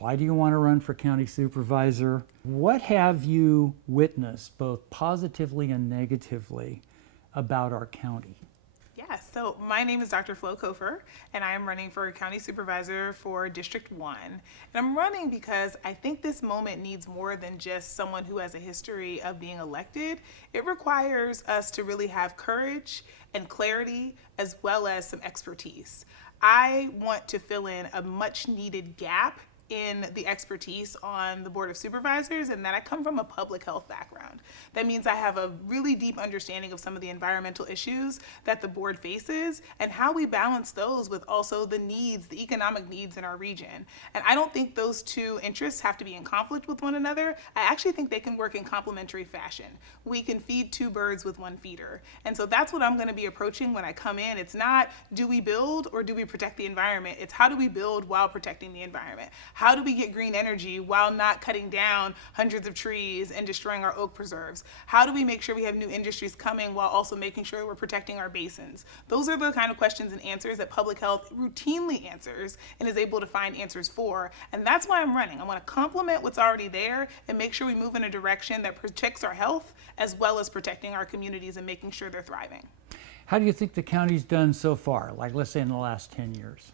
Why do you want to run for county supervisor? What have you witnessed, both positively and negatively, about our county? Yeah, so my name is Dr. Flo Cofer, and I am running for county supervisor for District 1. And I'm running because I think this moment needs more than just someone who has a history of being elected. It requires us to really have courage and clarity as well as some expertise. I want to fill in a much needed gap in the expertise on the Board of Supervisors, and that I come from a public health background. That means I have a really deep understanding of some of the environmental issues that the board faces and how we balance those with also the needs, the economic needs in our region. And I don't think those two interests have to be in conflict with one another. I actually think they can work in complementary fashion. We can feed two birds with one feeder. And so that's what I'm going to be approaching when I come in. It's not, do we build or do we protect the environment? It's how do we build while protecting the environment? How do we get green energy while not cutting down hundreds of trees and destroying our oak preserves? How do we make sure we have new industries coming while also making sure we're protecting our basins? Those are the kind of questions and answers that public health routinely answers and is able to find answers for. And that's why I'm running. I want to complement what's already there and make sure we move in a direction that protects our health as well as protecting our communities and making sure they're thriving. How do you think the county's done so far, like let's say in the last 10 years?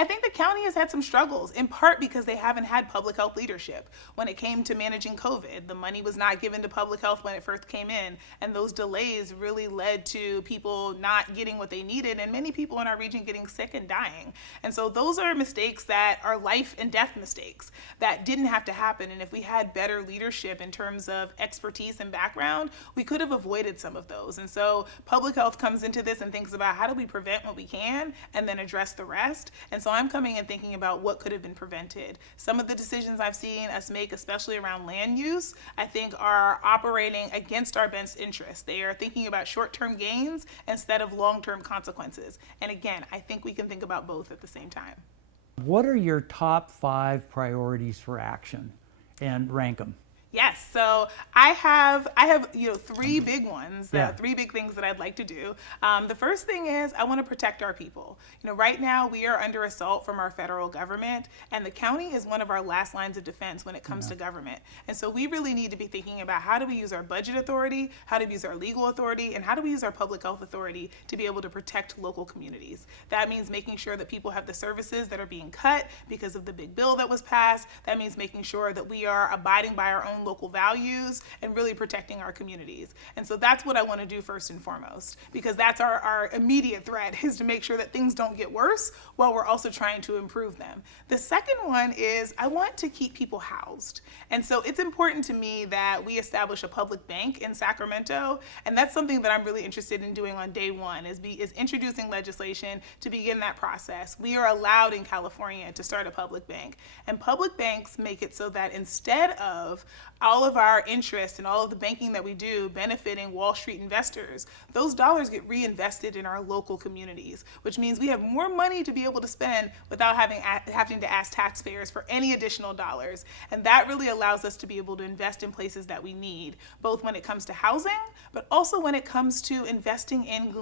I think the county has had some struggles, in part because they haven't had public health leadership. When it came to managing COVID, the money was not given to public health when it first came in, and those delays really led to people not getting what they needed, and many people in our region getting sick and dying. And so those are mistakes that are life and death mistakes that didn't have to happen, and if we had better leadership in terms of expertise and background, we could have avoided some of those. And so public health comes into this and thinks about how do we prevent what we can and then address the rest. And so I'm coming and thinking about what could have been prevented. Some of the decisions I've seen us make, especially around land use, I think are operating against our best interests. They are thinking about short-term gains instead of long-term consequences. And again, I think we can think about both at the same time. What are your top 5 priorities for action, and rank them? Yes, so I have 3 big ones, 3 big things that I'd like to do. The first thing is I want to protect our people. Right now we are under assault from our federal government, and the county is one of our last lines of defense when it comes to government. And so we really need to be thinking about how do we use our budget authority, how do we use our legal authority, and how do we use our public health authority to be able to protect local communities. That means making sure that people have the services that are being cut because of the big bill that was passed. That means making sure that we are abiding by our own local values and really protecting our communities. And so that's what I want to do first and foremost, because that's our immediate threat, is to make sure that things don't get worse while we're also trying to improve them. The second one is I want to keep people housed. And so it's important to me that we establish a public bank in Sacramento, and that's something that I'm really interested in doing on day one, is introducing legislation to begin that process. We are allowed in California to start a public bank, and public banks make it so that instead of all of our interest and all of the banking that we do benefiting Wall Street investors, those dollars get reinvested in our local communities, which means we have more money to be able to spend without having to ask taxpayers for any additional dollars. And that really allows us to be able to invest in places that we need, both when it comes to housing, but also when it comes to investing in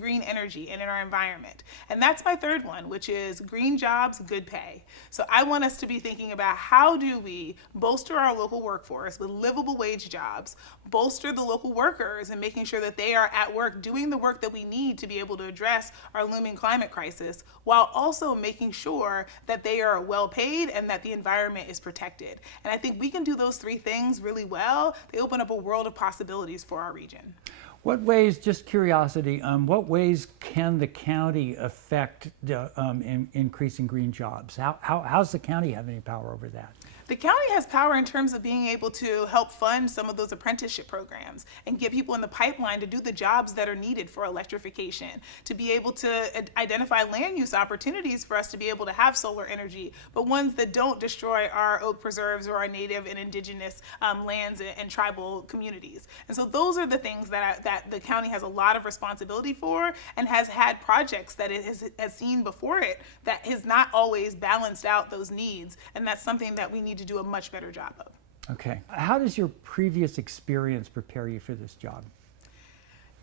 green energy and in our environment. And that's my third one, which is green jobs, good pay. So I want us to be thinking about how do we bolster our local workforce with livable wage jobs, bolster the local workers and making sure that they are at work doing the work that we need to be able to address our looming climate crisis, while also making sure that they are well paid and that the environment is protected. And I think we can do those 3 things really well. They open up a world of possibilities for our region. What ways, just curiosity, what ways can the county affect increasing green jobs? How's the county have any power over that? The county has power in terms of being able to help fund some of those apprenticeship programs and get people in the pipeline to do the jobs that are needed for electrification, to be able to identify land use opportunities for us to be able to have solar energy, but ones that don't destroy our oak preserves or our native and indigenous lands and tribal communities. And so those are the things that the county has a lot of responsibility for, and has had projects that it has seen before it that has not always balanced out those needs, and that's something that we need to do a much better job of. Okay. How does your previous experience prepare you for this job?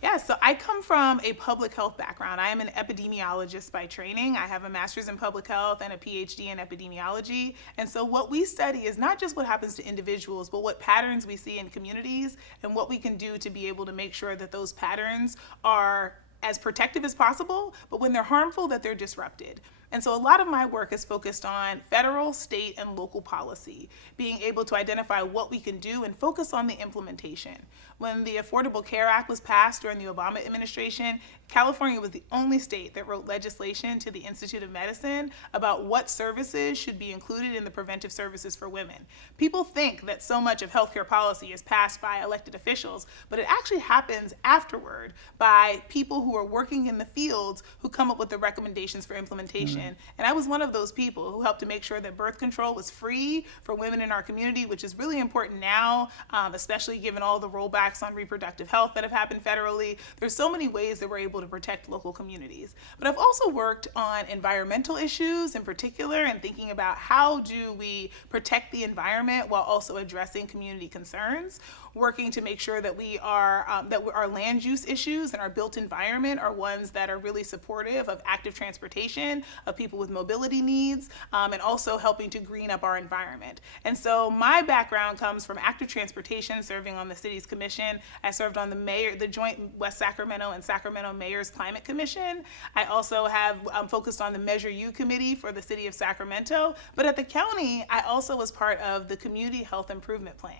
Yeah, so I come from a public health background. I am an epidemiologist by training. I have a master's in public health and a PhD in epidemiology. And so what we study is not just what happens to individuals, but what patterns we see in communities and what we can do to be able to make sure that those patterns are as protective as possible, but when they're harmful, that they're disrupted. And so a lot of my work is focused on federal, state, and local policy, being able to identify what we can do and focus on the implementation. When the Affordable Care Act was passed during the Obama administration, California was the only state that wrote legislation to the Institute of Medicine about what services should be included in the preventive services for women. People think that so much of healthcare policy is passed by elected officials, but it actually happens afterward by people who are working in the fields who come up with the recommendations for implementation. And I was one of those people who helped to make sure that birth control was free for women in our community, which is really important now, especially given all the rollbacks on reproductive health that have happened federally. There's so many ways that we're able to protect local communities. But I've also worked on environmental issues in particular and thinking about how do we protect the environment while also addressing community concerns, working to make sure that our land use issues and our built environment are ones that are really supportive of active transportation, of people with mobility needs, and also helping to green up our environment. And so my background comes from active transportation, serving on the city's commission. I served on the joint West Sacramento and Sacramento Mayor's Climate Commission. I also have focused on the Measure U committee for the city of Sacramento. But at the county, I also was part of the Community Health Improvement Plan.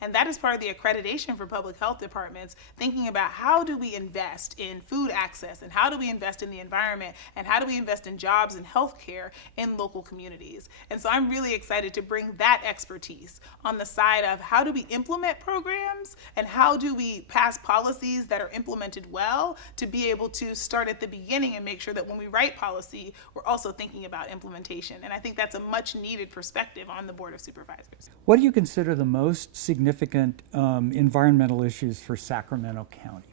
And that is part of the accreditation for public health departments, thinking about how do we invest in food access and how do we invest in the environment and how do we invest in jobs and healthcare in local communities. And so I'm really excited to bring that expertise on the side of how do we implement programs and how do we pass policies that are implemented well to be able to start at the beginning and make sure that when we write policy, we're also thinking about implementation. And I think that's a much needed perspective on the Board of Supervisors. What do you consider the most significant environmental issues for Sacramento County?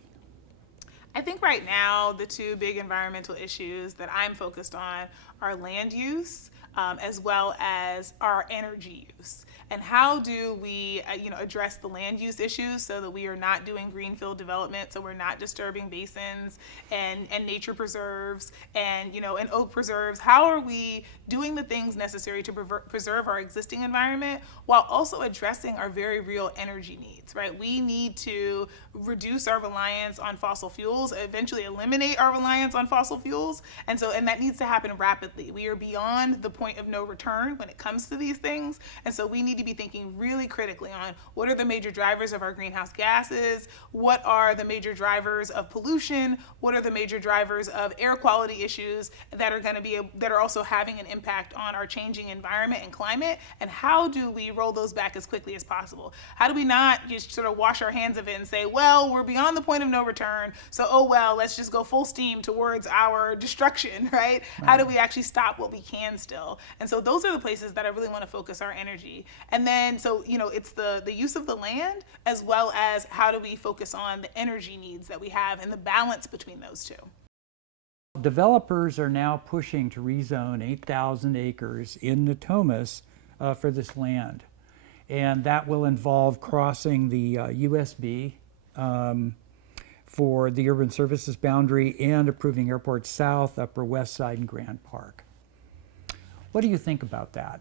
I think right now the two big environmental issues that I'm focused on are land use as well as our energy use. And how do we address the land use issues so that we are not doing greenfield development, so we're not disturbing basins and nature preserves and oak preserves. How are we doing the things necessary to preserve our existing environment while also addressing our very real energy needs, right? We need to reduce our reliance on fossil fuels, eventually eliminate our reliance on fossil fuels. And that needs to happen rapidly. We are beyond the point of no return when it comes to these things. And so we need to be thinking really critically on what are the major drivers of our greenhouse gases, what are the major drivers of pollution, what are the major drivers of air quality issues that are also having an impact on our changing environment and climate, and how do we roll those back as quickly as possible? How do we not just sort of wash our hands of it and say, well, we're beyond the point of no return, so oh well, let's just go full steam towards our destruction, right? How do we actually stop what we can still? And so those are the places that I really want to focus our energy. And then, it's the use of the land as well as how do we focus on the energy needs that we have and the balance between those two. Developers are now pushing to rezone 8,000 acres in Natomas for this land. And that will involve crossing the USB for the urban services boundary and approving airports south, Upper West Side, and Grand Park. What do you think about that?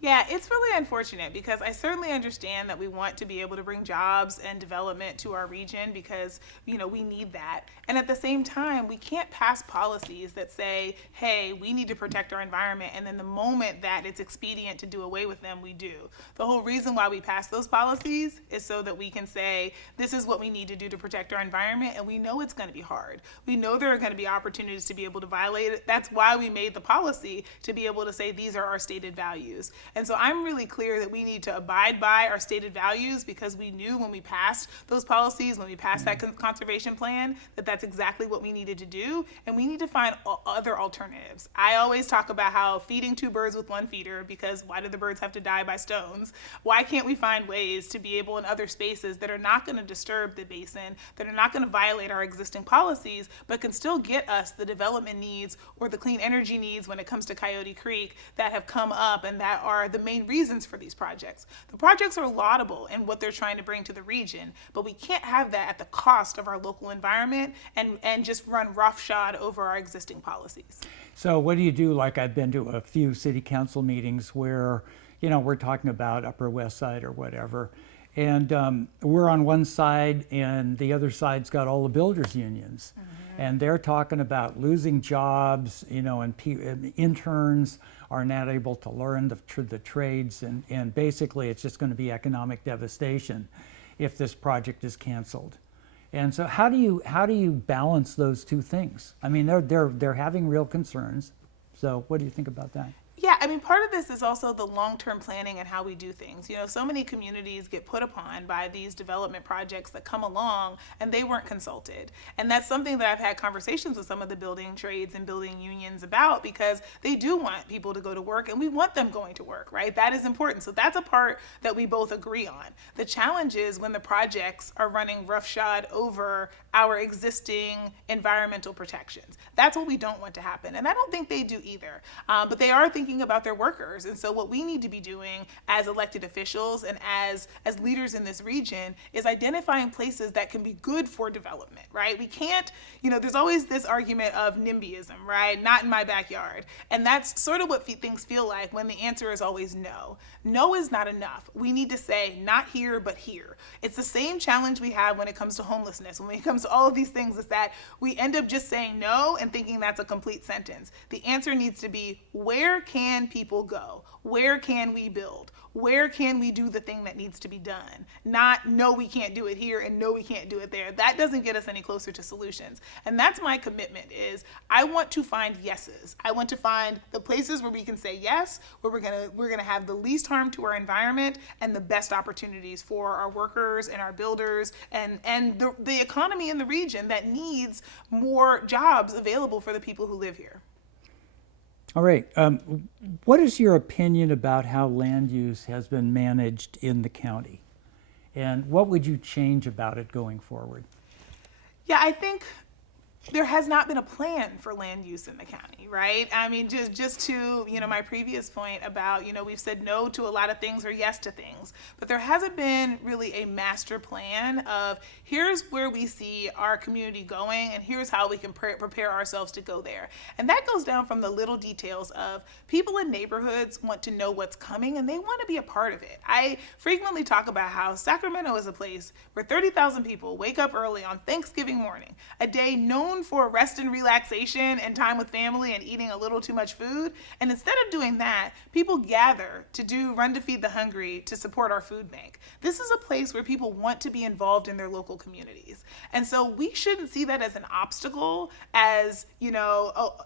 Yeah, it's really unfortunate because I certainly understand that we want to be able to bring jobs and development to our region because, we need that. And at the same time, we can't pass policies that say, hey, we need to protect our environment, and then the moment that it's expedient to do away with them, we do. The whole reason why we pass those policies is so that we can say, this is what we need to do to protect our environment, and we know it's going to be hard. We know there are going to be opportunities to be able to violate it. That's why we made the policy, to be able to say these are our stated values. And so I'm really clear that we need to abide by our stated values because we knew when we passed those policies, when we passed that conservation plan, that that's exactly what we needed to do. And we need to find other alternatives. I always talk about how feeding two birds with one feeder, because why do the birds have to die by stones? Why can't we find ways to be able in other spaces that are not going to disturb the basin, that are not going to violate our existing policies, but can still get us the development needs or the clean energy needs when it comes to Coyote Creek that have come up and that are are the main reasons for these projects. The projects are laudable in what they're trying to bring to the region, but we can't have that at the cost of our local environment and just run roughshod over our existing policies. So what do you do? Like, I've been to a few city council meetings where, we're talking about Upper West Side or whatever, and we're on one side and the other side's got all the builders unions. And they're talking about losing jobs, and interns are not able to learn the trades, and basically it's just going to be economic devastation if this project is canceled. And so how do you balance those two things? I mean, they're having real concerns. So what do you think about that? Yeah, I mean, part of this is also the long-term planning and how we do things. So many communities get put upon by these development projects that come along and they weren't consulted. And that's something that I've had conversations with some of the building trades and building unions about, because they do want people to go to work and we want them going to work, right? That is important. So that's a part that we both agree on. The challenge is when the projects are running roughshod over our existing environmental protections. That's what we don't want to happen. And I don't think they do either. But they are thinking about their workers. And so what we need to be doing as elected officials and as leaders in this region is identifying places that can be good for development, right? We can't, there's always this argument of NIMBYism, right? Not in my backyard. And that's sort of what things feel like when the answer is always no. No is not enough. We need to say not here, but here. It's the same challenge we have when it comes to homelessness, when it comes to all of these things, is that we end up just saying no and thinking that's a complete sentence. The answer needs to be, where can people go? Where can we build? Where can we do the thing that needs to be done? Not, no, we can't do it here and no, we can't do it there. That doesn't get us any closer to solutions. And that's my commitment, is I want to find yeses. I want to find the places where we can say yes, where we're gonna have the least harm to our environment and the best opportunities for our workers and our builders and the economy in the region that needs more jobs available for the people who live here. All right. What is your opinion about how land use has been managed in the county? And what would you change about it going forward? Yeah, I think there has not been a plan for land use in the county, right? I mean, just to, my previous point about, we've said no to a lot of things or yes to things, but there hasn't been really a master plan of here's where we see our community going and here's how we can prepare ourselves to go there. And that goes down from the little details of people in neighborhoods want to know what's coming and they want to be a part of it. I frequently talk about how Sacramento is a place where 30,000 people wake up early on Thanksgiving morning, a day known for rest and relaxation and time with family and eating a little too much food. And instead of doing that, people gather to do Run to Feed the Hungry to support our food bank. This is a place where people want to be involved in their local communities. And so we shouldn't see that as an obstacle, as,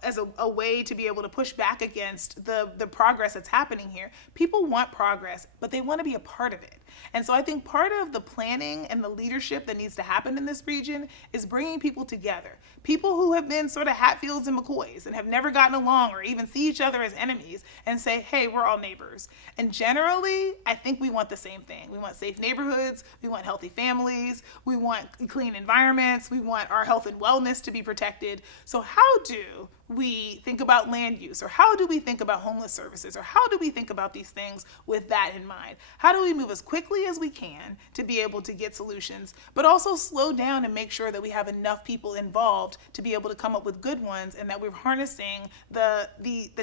as a way to be able to push back against the progress that's happening here. People want progress, but they want to be a part of it. And so I think part of the planning and the leadership that needs to happen in this region is bringing people together. People who have been sort of Hatfields and McCoys and have never gotten along or even see each other as enemies and say, hey, we're all neighbors. And generally, I think we want the same thing. We want safe neighborhoods. We want healthy families. We want clean environments. We want our health and wellness to be protected. So how do we think about land use, or how do we think about homeless services, or how do we think about these things with that in mind? How do we move as quickly as we can to be able to get solutions, but also slow down and make sure that we have enough people involved to be able to come up with good ones, and that we're harnessing the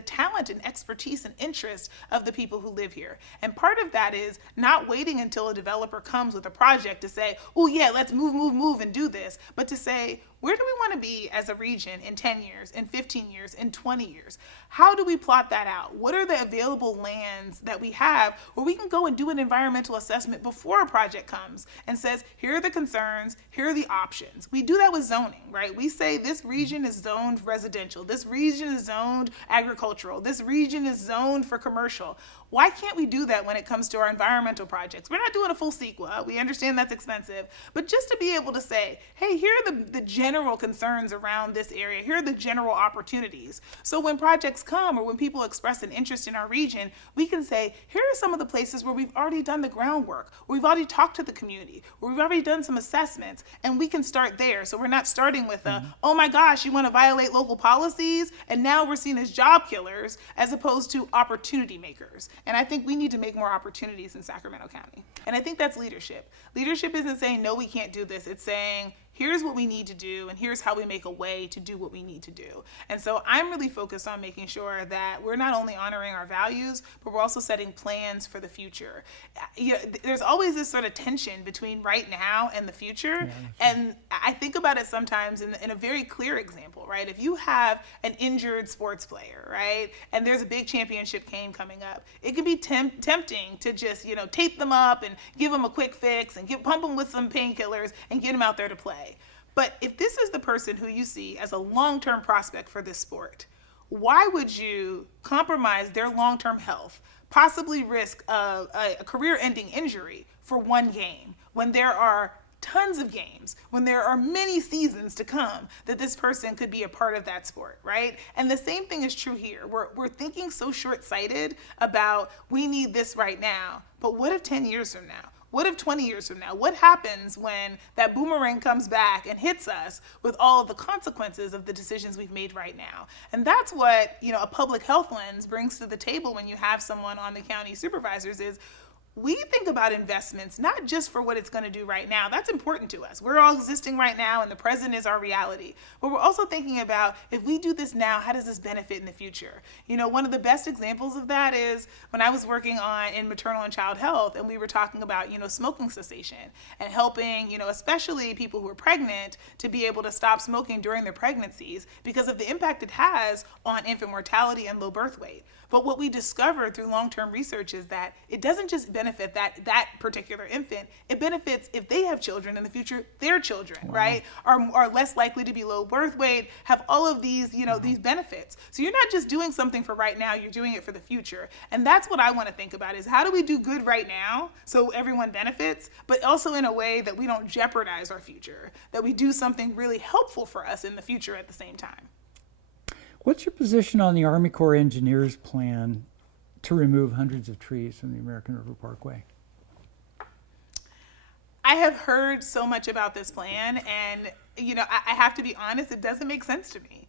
talent and expertise and interest of the people who live here. And part of that is not waiting until a developer comes with a project to say, oh yeah, let's move and do this, but to say, where do we want to be as a region in 10 years, in 15 years, in 20 years? How do we plot that out? What are the available lands that we have where we can go and do an environmental assessment before a project comes and says, here are the concerns, here are the options. We do that with zoning, right? We say this region is zoned residential, this region is zoned agricultural, this region is zoned for commercial. Why can't we do that when it comes to our environmental projects? We're not doing a full CEQA. We understand that's expensive, but just to be able to say, hey, here are the general general concerns around this area. Here are the general opportunities. So when projects come or when people express an interest in our region, we can say, here are some of the places where we've already done the groundwork, where we've already talked to the community, where we've already done some assessments, and we can start there. So we're not starting with oh my gosh, you want to violate local policies, and now we're seen as job killers as opposed to opportunity makers. And I think we need to make more opportunities in Sacramento County. And I think that's leadership. Leadership isn't saying, no, we can't do this. It's saying, here's what we need to do, and here's how we make a way to do what we need to do. And so I'm really focused on making sure that we're not only honoring our values, but we're also setting plans for the future. There's always this sort of tension between right now and the future. And I think about it sometimes in a very clear example, right? If you have an injured sports player, right, and there's a big championship game coming up, it can be tempting to just, tape them up and give them a quick fix and pump them with some painkillers and get them out there to play. But if this is the person who you see as a long-term prospect for this sport, why would you compromise their long-term health, possibly risk a career-ending injury for one game when there are tons of games, when there are many seasons to come that this person could be a part of that sport, right? And the same thing is true here. We're thinking so short-sighted about we need this right now, but what if 10 years from now? What if 20 years from now? What happens when that boomerang comes back and hits us with all of the consequences of the decisions we've made right now? And that's what, a public health lens brings to the table when you have someone on the county supervisors is, we think about investments not just for what it's going to do right now. That's important to us. We're all existing right now and the present is our reality. But we're also thinking about, if we do this now, how does this benefit in the future? One of the best examples of that is when I was working in maternal and child health, and we were talking about, smoking cessation and helping, especially people who are pregnant to be able to stop smoking during their pregnancies because of the impact it has on infant mortality and low birth weight. But what we discovered through long-term research is that it doesn't just benefit that particular infant, it benefits, if they have children in the future, their children, right, are less likely to be low birth weight, have all of these, these benefits. So you're not just doing something for right now, you're doing it for the future. And that's what I want to think about is, how do we do good right now so everyone benefits, but also in a way that we don't jeopardize our future, that we do something really helpful for us in the future at the same time. What's your position on the Army Corps engineers' plan to remove hundreds of trees from the American River Parkway? I have heard so much about this plan, and I have to be honest, it doesn't make sense to me.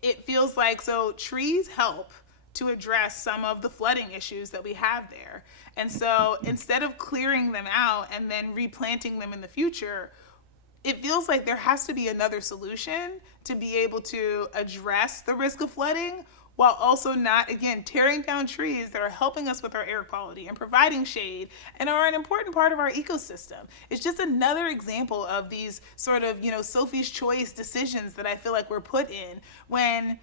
It feels like, so trees help to address some of the flooding issues that we have there. And so instead of clearing them out and then replanting them in the future, it feels like there has to be another solution to be able to address the risk of flooding while also not, again, tearing down trees that are helping us with our air quality and providing shade and are an important part of our ecosystem. It's just another example of these sort of, Sophie's Choice decisions that I feel like we're put in when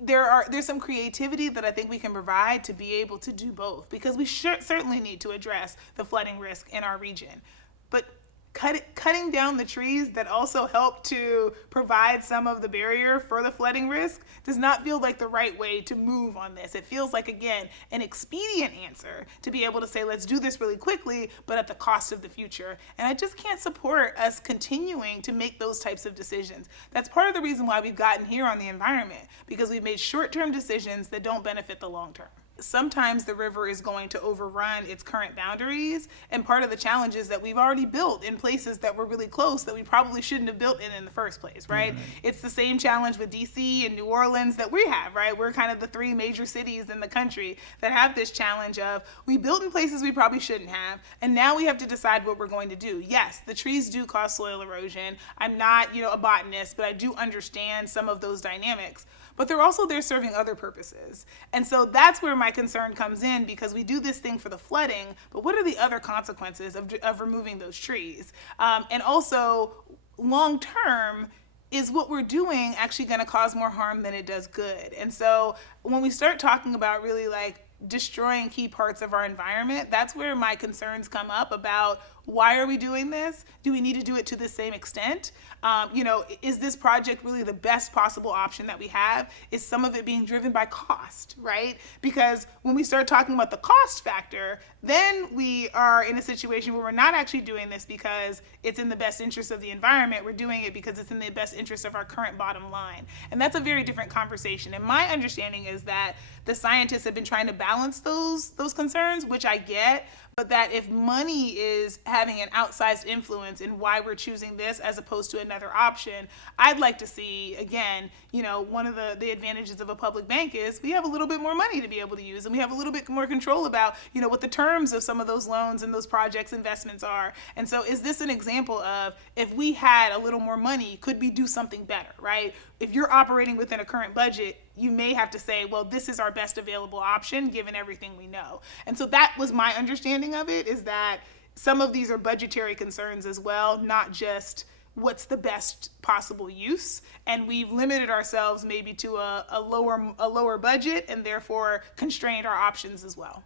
there's some creativity that I think we can provide to be able to do both, because we certainly need to address the flooding risk in our region. But cutting down the trees that also help to provide some of the barrier for the flooding risk does not feel like the right way to move on this. It feels like, again, an expedient answer to be able to say, let's do this really quickly, but at the cost of the future. And I just can't support us continuing to make those types of decisions. That's part of the reason why we've gotten here on the environment, because we've made short-term decisions that don't benefit the long-term. Sometimes the river is going to overrun its current boundaries, and part of the challenge is that we've already built in places that were really close that we probably shouldn't have built in the first place, right? It's the same challenge with DC and New Orleans that we have, right? We're kind of the three major cities in the country that have this challenge of, we built in places we probably shouldn't have, and now we have to decide what we're going to do. Yes, the trees do cause soil erosion. I'm not, a botanist, but I do understand some of those dynamics. But they're serving other purposes. And so that's where my concern comes in, because we do this thing for the flooding, but what are the other consequences of removing those trees? And also, long term, is what we're doing actually going to cause more harm than it does good? And so when we start talking about really destroying key parts of our environment, that's where my concerns come up about, why are we doing this? Do we need to do it to the same extent? Is this project really the best possible option that we have? Is some of it being driven by cost, right? Because when we start talking about the cost factor, then we are in a situation where we're not actually doing this because it's in the best interest of the environment. We're doing it because it's in the best interest of our current bottom line. And that's a very different conversation. And my understanding is that the scientists have been trying to balance those concerns, which I get, but that if money is having an outsized influence in why we're choosing this as opposed to another option, I'd like to see, again, one of the advantages of a public bank is we have a little bit more money to be able to use, and we have a little bit more control about, what the terms of some of those loans and those projects investments are. And so is this an example of, if we had a little more money, could we do something better, right? If you're operating within a current budget, you may have to say, well, this is our best available option given everything we know. And so that was my understanding of it, is that some of these are budgetary concerns as well, not just what's the best possible use. And we've limited ourselves maybe to a lower budget and therefore constrained our options as well.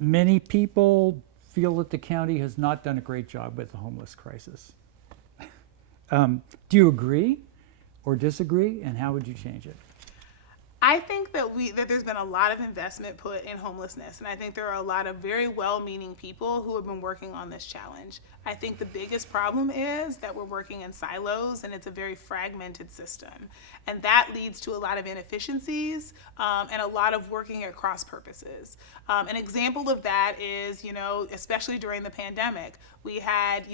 Many people feel that the county has not done a great job with the homeless crisis. Do you agree or disagree, and how would you change it? I think that there's been a lot of investment put in homelessness, and I think there are a lot of very well-meaning people who have been working on this challenge. I think the biggest problem is that we're working in silos, and it's a very fragmented system, and that leads to a lot of inefficiencies and a lot of working at cross purposes. An example of that is, especially during the pandemic, we had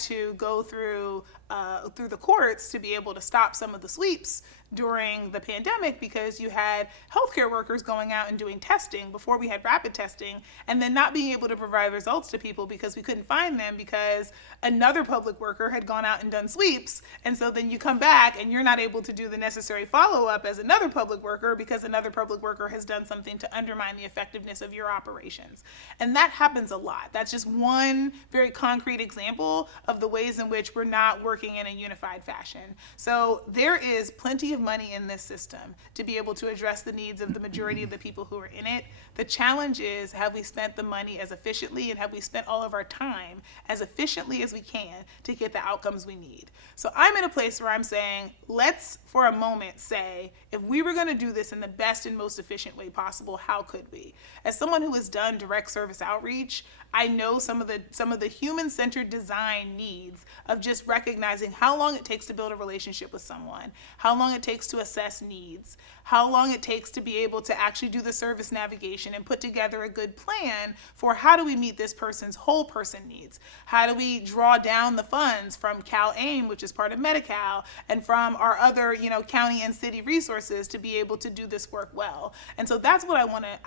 to go through the courts to be able to stop some of the sweeps during the pandemic, because you had healthcare workers going out and doing testing before we had rapid testing, and then not being able to provide results to people because we couldn't find them because another public worker had gone out and done sweeps. And so then you come back and you're not able to do the necessary follow-up as another public worker because another public worker has done something to undermine the effectiveness of your operations. And that happens a lot. That's just one very concrete example of the ways in which we're not working in a unified fashion. So there is plenty of money in this system to be able to address the needs of the majority of the people who are in it. The challenge is, have we spent the money as efficiently, and have we spent all of our time as efficiently as we can to get the outcomes we need? So I'm in a place where I'm saying, let's for a moment say, if we were going to do this in the best and most efficient way possible, how could we? As someone who has done direct service outreach, I know some of the human-centered design needs of just recognizing how long it takes to build a relationship with someone, how long it takes to assess needs, how long it takes to be able to actually do the service navigation and put together a good plan for how do we meet this person's whole person needs? How do we draw down the funds from CalAIM, which is part of Medi-Cal, and from our other, county and city resources to be able to do this work well? And so that's what I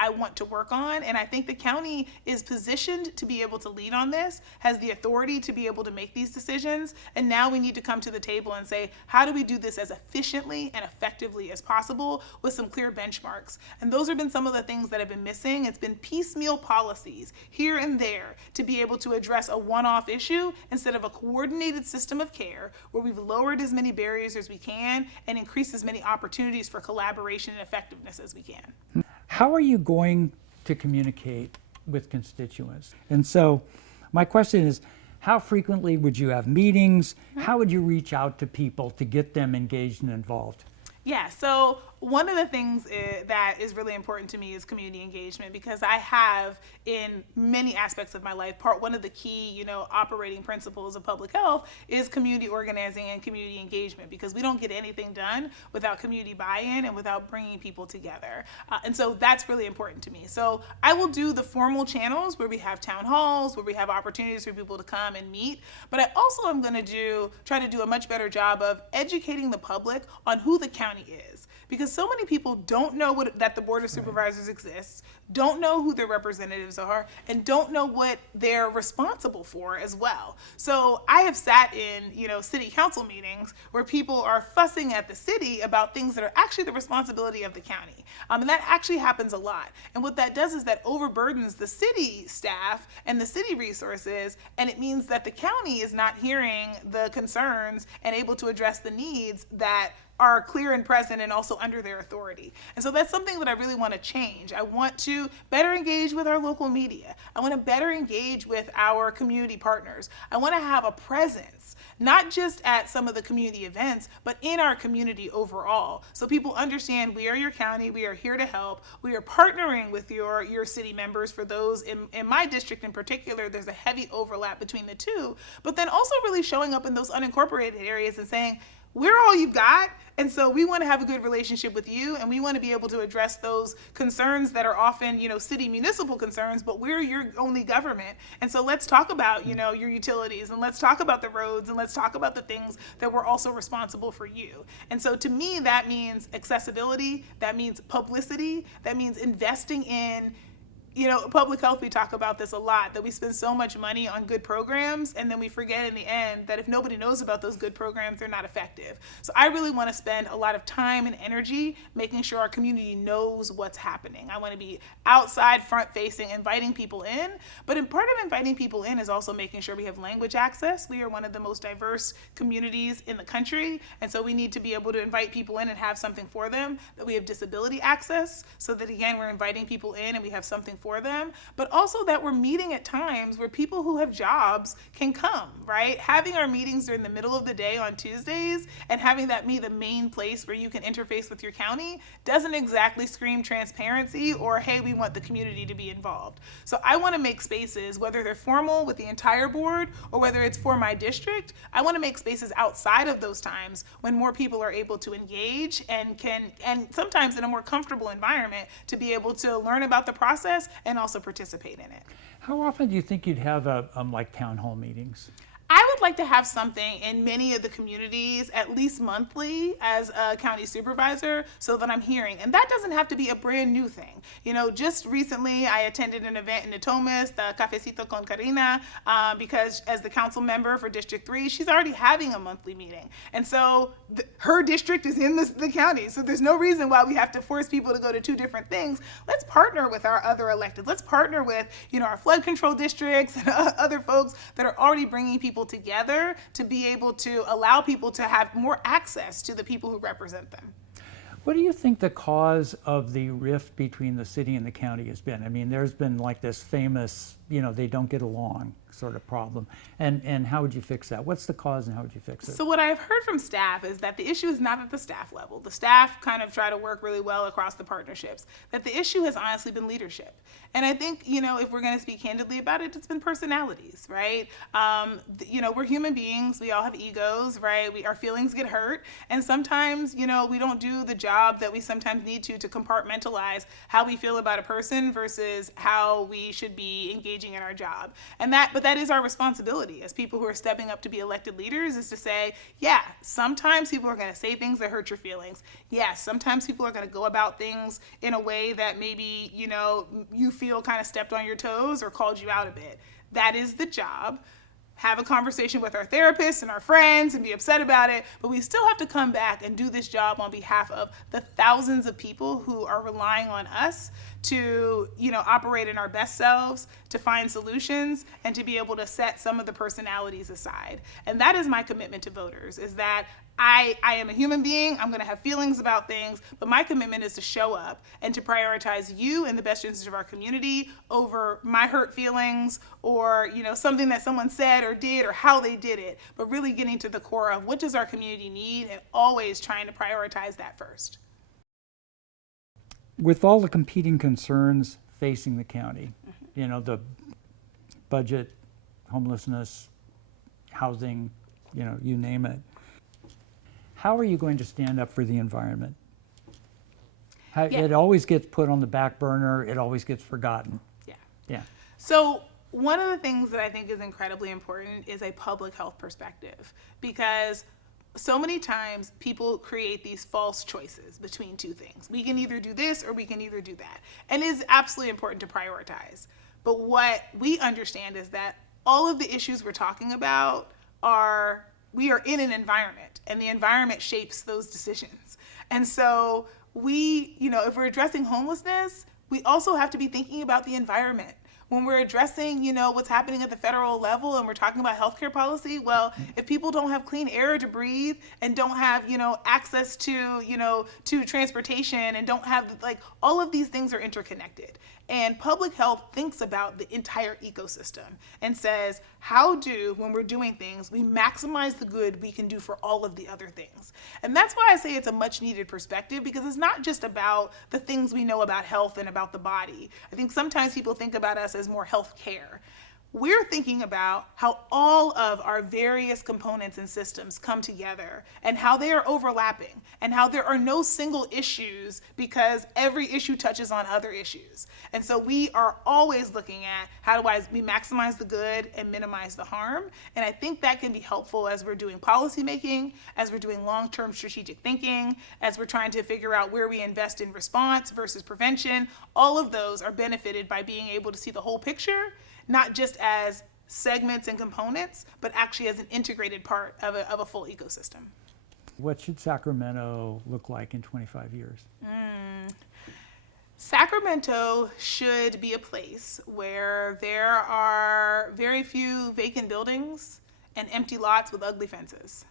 want to work on. And I think the county is positioned to be able to lead on this, has the authority to be able to make these decisions. And now we need to come to the table and say, how do we do this as efficiently and effectively as possible with some clear benchmarks? And those have been some of the things that have been missing. It's been piecemeal policies here and there to be able to address a one-off issue instead of a coordinated system of care where we've lowered as many barriers as we can and increased as many opportunities for collaboration and effectiveness as we can. How are you going to communicate with constituents? And so my question is, how frequently would you have meetings? How would you reach out to people to get them engaged and involved? Yeah, so one of the things that is really important to me is community engagement, because I have, in many aspects of my life, one of the key, operating principles of public health is community organizing and community engagement, because we don't get anything done without community buy-in and without bringing people together. And so that's really important to me. So I will do the formal channels where we have town halls, where we have opportunities for people to come and meet, but I also am going to try to do a much better job of educating the public on who the county is. Because so many people don't know that the Board of Supervisors exists, don't know who their representatives are, and don't know what they're responsible for as well. So I have sat in, city council meetings where people are fussing at the city about things that are actually the responsibility of the county. And that actually happens a lot. And what that does is that overburdens the city staff and the city resources, and it means that the county is not hearing the concerns and able to address the needs that are clear and present and also under their authority. And so that's something that I really want to change. I want to better engage with our local media. I want to better engage with our community partners. I want to have a presence, not just at some of the community events, but in our community overall. So people understand we are your county, we are here to help, we are partnering with your city members. For those in my district in particular, there's a heavy overlap between the two, but then also really showing up in those unincorporated areas and saying, we're all you've got, and so we want to have a good relationship with you, and we want to be able to address those concerns that are often, city municipal concerns, but we're your only government. And so let's talk about, your utilities, and let's talk about the roads, and let's talk about the things that we're also responsible for you. And so to me, that means accessibility, that means publicity, that means investing in public health. We talk about this a lot, that we spend so much money on good programs, and then we forget in the end that if nobody knows about those good programs, they're not effective. So I really want to spend a lot of time and energy making sure our community knows what's happening. I want to be outside, front facing, inviting people in, but part of inviting people in is also making sure we have language access. We are one of the most diverse communities in the country, and so we need to be able to invite people in and have something for them, that we have disability access, so that again, we're inviting people in and we have something for them, but also that we're meeting at times where people who have jobs can come, right? Having our meetings during the middle of the day on Tuesdays and having that be the main place where you can interface with your county doesn't exactly scream transparency or, hey, we want the community to be involved. So I want to make spaces, whether they're formal with the entire board or whether it's for my district, I want to make spaces outside of those times when more people are able to engage and sometimes in a more comfortable environment to be able to learn about the process and also participate in it. How often do you think you'd have like town hall meetings? I would like to have something in many of the communities at least monthly as a county supervisor so that I'm hearing. And that doesn't have to be a brand new thing. Just recently I attended an event in Natomas, the Cafecito con Karina, because as the council member for District 3, she's already having a monthly meeting. And so her district is in the county. So there's no reason why we have to force people to go to two different things. Let's partner with our other elected. Let's partner with, our flood control districts and other folks that are already bringing people together to be able to allow people to have more access to the people who represent them. What do you think the cause of the rift between the city and the county has been? I mean, there's been like this famous, they don't get along sort of problem. And how would you fix that? What's the cause and how would you fix it? So what I've heard from staff is that the issue is not at the staff level. The staff kind of try to work really well across the partnerships. That the issue has honestly been leadership. And I think, if we're going to speak candidly about it, it's been personalities, right? We're human beings. We all have egos, right? Our feelings get hurt. And sometimes, we don't do the job that we sometimes need to compartmentalize how we feel about a person versus how we should be engaging in our job. But that is our responsibility as people who are stepping up to be elected leaders, is to say, yeah, sometimes people are going to say things that hurt your feelings. Yes, sometimes people are going to go about things in a way that maybe, you feel kind of stepped on your toes or called you out a bit. That is the job. Have a conversation with our therapists and our friends and be upset about it, but we still have to come back and do this job on behalf of the thousands of people who are relying on us to, operate in our best selves, to find solutions, and to be able to set some of the personalities aside. And that is my commitment to voters, is that I am a human being. I'm going to have feelings about things, but my commitment is to show up and to prioritize you and the best interest of our community over my hurt feelings or, something that someone said or did or how they did it, but really getting to the core of what does our community need and always trying to prioritize that first. With all the competing concerns facing the county, the budget, homelessness, housing, you name it, how are you going to stand up for the environment? It always gets put on the back burner. It always gets forgotten. Yeah. So one of the things that I think is incredibly important is a public health perspective, because so many times people create these false choices between two things. We can either do this or we can either do that. And it is absolutely important to prioritize. But what we understand is that all of the issues we're talking about we are in an environment, and the environment shapes those decisions. And so if we're addressing homelessness, we also have to be thinking about the environment. When we're addressing, what's happening at the federal level and we're talking about healthcare policy, well, if people don't have clean air to breathe and don't have, access to transportation and don't have, all of these things are interconnected. And public health thinks about the entire ecosystem and says, when we're doing things, we maximize the good we can do for all of the other things. And that's why I say it's a much needed perspective, because it's not just about the things we know about health and about the body. I think sometimes people think about us as more health care. We're thinking about how all of our various components and systems come together and how they are overlapping and how there are no single issues because every issue touches on other issues. And so we are always looking at how do we maximize the good and minimize the harm. And I think that can be helpful as we're doing policy making, as we're doing long-term strategic thinking, as we're trying to figure out where we invest in response versus prevention. All of those are benefited by being able to see the whole picture, not just as segments and components, but actually as an integrated part of a full ecosystem. What should Sacramento look like in 25 years? Sacramento should be a place where there are very few vacant buildings and empty lots with ugly fences.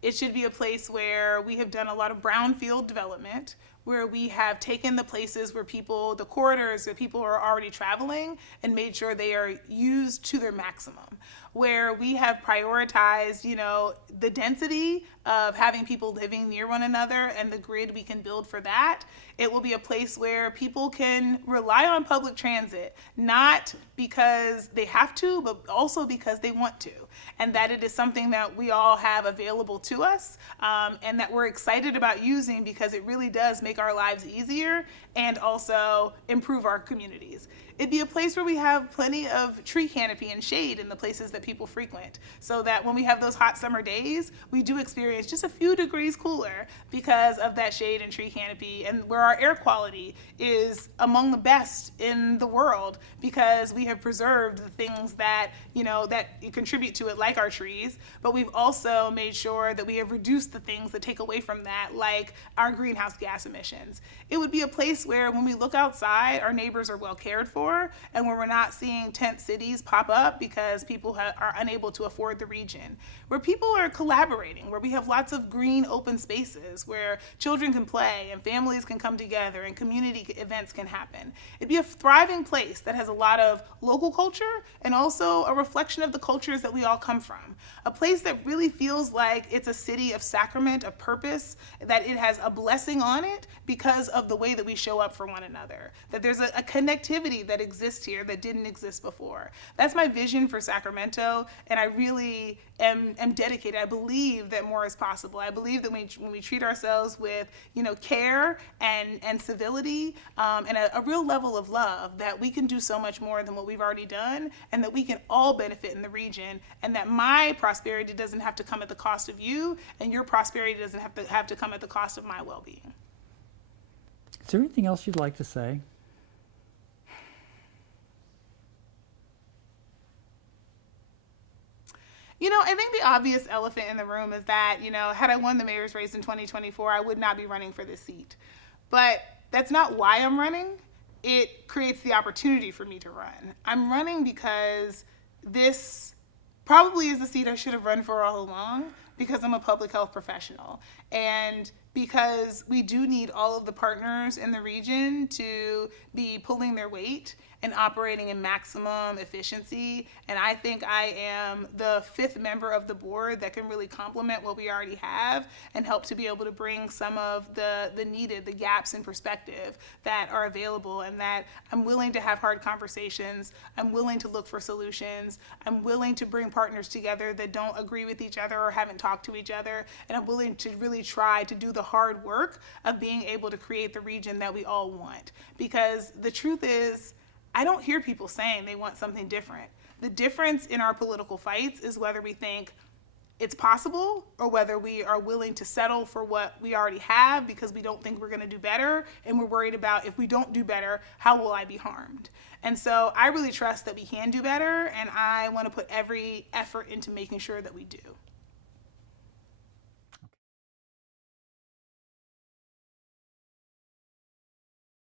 It should be a place where we have done a lot of brownfield development, where we have taken the places where the corridors that people are already traveling and made sure they are used to their maximum, where we have prioritized, the density of having people living near one another and the grid we can build for that. It will be a place where people can rely on public transit, not because they have to, but also because they want to. And that it is something that we all have available to us, and that we're excited about using because it really does make our lives easier and also improve our communities. It'd be a place where we have plenty of tree canopy and shade in the places that people frequent, so that when we have those hot summer days, we do experience just a few degrees cooler because of that shade and tree canopy, and where our air quality is among the best in the world because we have preserved the things that, that contribute to it, like our trees, but we've also made sure that we have reduced the things that take away from that, like our greenhouse gas emissions. It would be a place where when we look outside, our neighbors are well cared for, and where we're not seeing tent cities pop up because people are unable to afford the region, where people are collaborating, where we have lots of green open spaces where children can play and families can come together and community events can happen. It'd be a thriving place that has a lot of local culture and also a reflection of the cultures that we all come from. A place that really feels like it's a city of sacrament, of purpose, that it has a blessing on it because of the way that we show up for one another, that there's a connectivity that exists here that didn't exist before. That's my vision for Sacramento, and I really am dedicated. I believe that more is possible. I believe that when we treat ourselves with care and civility and a real level of love, that we can do so much more than what we've already done, and that we can all benefit in the region, and that my prosperity doesn't have to come at the cost of you, and your prosperity doesn't have to come at the cost of my well-being. Is there anything else you'd like to say? I think the obvious elephant in the room is that, had I won the mayor's race in 2024, I would not be running for this seat. But that's not why I'm running. It creates the opportunity for me to run. I'm running because this probably is the seat I should have run for all along, because I'm a public health professional. And because we do need all of the partners in the region to be pulling their weight and operating in maximum efficiency. And I think I am the fifth member of the board that can really complement what we already have and help to be able to bring some of the gaps in perspective that are available, and that I'm willing to have hard conversations. I'm willing to look for solutions. I'm willing to bring partners together that don't agree with each other or haven't talked to each other. And I'm willing to really try to do the hard work of being able to create the region that we all want. Because the truth is, I don't hear people saying they want something different. The difference in our political fights is whether we think it's possible or whether we are willing to settle for what we already have because we don't think we're going to do better, and we're worried about, if we don't do better, how will I be harmed? And so I really trust that we can do better, and I want to put every effort into making sure that we do.